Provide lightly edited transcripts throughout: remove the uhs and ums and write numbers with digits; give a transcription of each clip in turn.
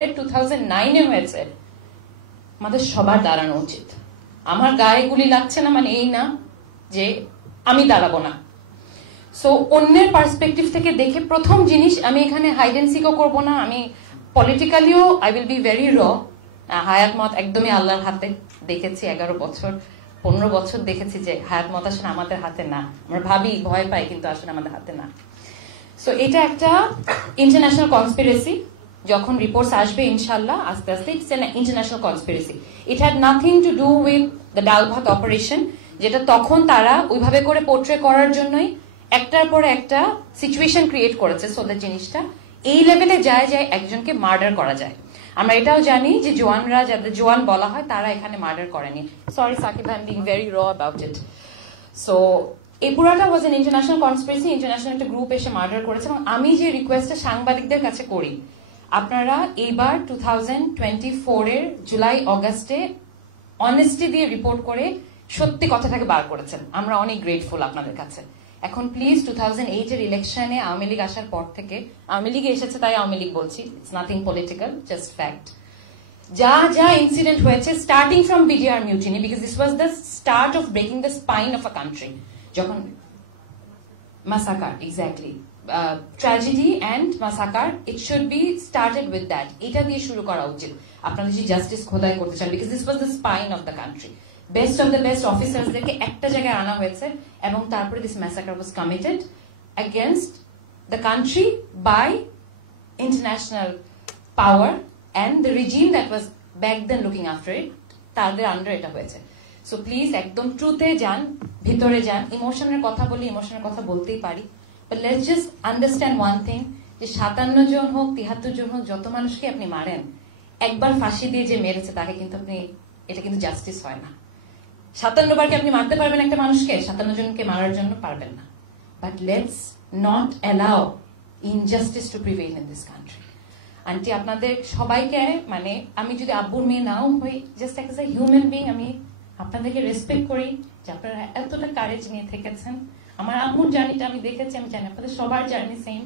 2009 হয়েছে, আমাদের সবার দাঁড়ানো উচিত। আমার গায়ে গুলি লাগছে না মানে এই না যে আমি দাঁড়াবো না। সো অন্যের পার্সপেক্টিভ থেকে দেখে প্রথম জিনিস, আমি এখানে হাইড এন্ড সিকও করবো না, আমি পলিটিক্যালিও আই উইল বি ভেরি র। হায়াত মত একদমই আল্লাহর হাতে, দেখেছি 11 বছর 15 বছর দেখেছি যে হায়াত মত আসলে আমাদের হাতে না। আমরা ভাবি ভয় পাই, কিন্তু আসলে আমাদের হাতে না। সো এটা একটা ইন্টারন্যাশনাল কনস্পিরেসি। যখন রিপোর্টস আসবে ইনশাল্লাহ আস্তে আস্তে, it's an international conspiracy. It had nothing to do with the ডাল ভাত অপারেশন, যেটা তখন তারা ওইভাবে করে পোর্ট্রে করার জন্যই একটার পর একটা সিচুয়েশন ক্রিয়েট করেছে, সো দ্যাট জিনিসটা এই লেভেলে যায় যায় একজনকে মার্ডার করা যায়। আমরা এটাও জানি যে জোয়ানরা, যাদের জোয়ান বলা হয়, তারা এখানে মার্ডার করেনি। Sorry Shakib, I am being very raw about it. So এই পুরাটা was an international conspiracy, international একটা গ্রুপ এসে মার্ডার করেছে। এবং আমি যে রিকোয়েস্টটা সাংবাদিকদের কাছে করি, আপনারা এইবার 2024 এর জুলাই অগাস্টে অনেস্টি দিয়ে রিপোর্ট করে সত্যি কথাটাকে বার করেছেন, আমরা অনেক গ্রেটফুল আপনাদের কাছে। এখন প্লিজ 2008 এর ইলেকশনে আওয়ামী লীগ আসার পর থেকে, আওয়ামী লীগে এসেছে তাই আওয়ামী লীগ বলছি, it's nothing political, just fact, যা যা ইনসিডেন্ট হয়েছে starting from BDR mutiny, because this was the start of breaking the spine of a country. যখন massacre, exactly, tragedy and massacre, it should be started with that. এটা দিয়ে শুরু করা উচিত আপনারা যদি জাস্টিস খোদাই করতে চান, because this was the spine of the country. Best of the best অফিসার্সদেরকে একটা জায়গায় আনা হয়েছে, এবং তারপরে this massacre was committed against the country by international power and the regime that was back then looking after it, তাদের under এটা হয়েছে। সো প্লিজ একদম ট্রুথে যান, ভিতরে যান। ইমোশনের কথা বলি, ইমোশনের কথা বলতেই পারি, but let's just understand one thing, যে 57 জন হোক 73 জন হোক, যত মানুষকে আপনি মারেন, একবার ফাঁসি দিয়ে যে মেরেছে তাকে কিন্তু আপনি, এটা কিন্তু জাস্টিস হয় না। 57 বারকে আপনি মারতে পারবেন একটা মানুষকে, 57 জনকে মারার জন্য পারবেন না। But let's not allow injustice to prevail in this country. Aunty আপনাদের সবাইকে, মানে আমি যদি আব্বুর মেয়ে নাও হই, just as a human being আমি আপনাদেরকে রেসপেক্ট করি যে আপনারা এতটা কারেজ নিয়ে থেকেছেন। আমার আম্মুর জার্নিটা আমি দেখেছি, আমি জানি আপনাদের সবার জার্নি সেম।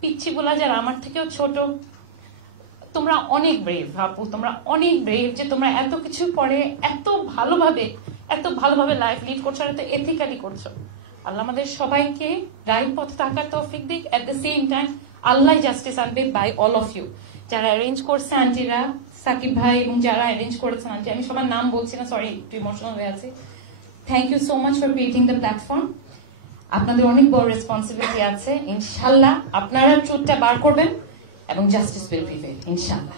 পিচ্ছি বলা যারা আমার থেকেও ছোট, তোমরা অনেক ব্রেভ আপু, তোমরা অনেক ব্রেভ যে তোমরা এত কিছু পরে এত ভালোভাবে লাইফ লিড করছো, আর এত এথিক্যালি করছো। আল্লাহ আমাদের সবাইকে রাইট পথে থাকার তৌফিক দিক। At the same time Allah justice আনবে বাই অল অফ ইউ। যারা অ্যারেঞ্জ করছে আন্টিরা, সাকিব ভাই, এবং যারা অ্যারেঞ্জ করেছেন আন্টি, আমি সবার নাম বলছি না, সরি একটু ইমোশনাল হয়ে আছে। Thank you so much for creating the platform. আপনাদের অনেক বড় রেসপন্সিবিলিটি আছে। ইনশাল্লাহ আপনারা ট্রুথটা বার করবেন এবং জাস্টিস উইল প্রিভেইল ইনশাল্লাহ।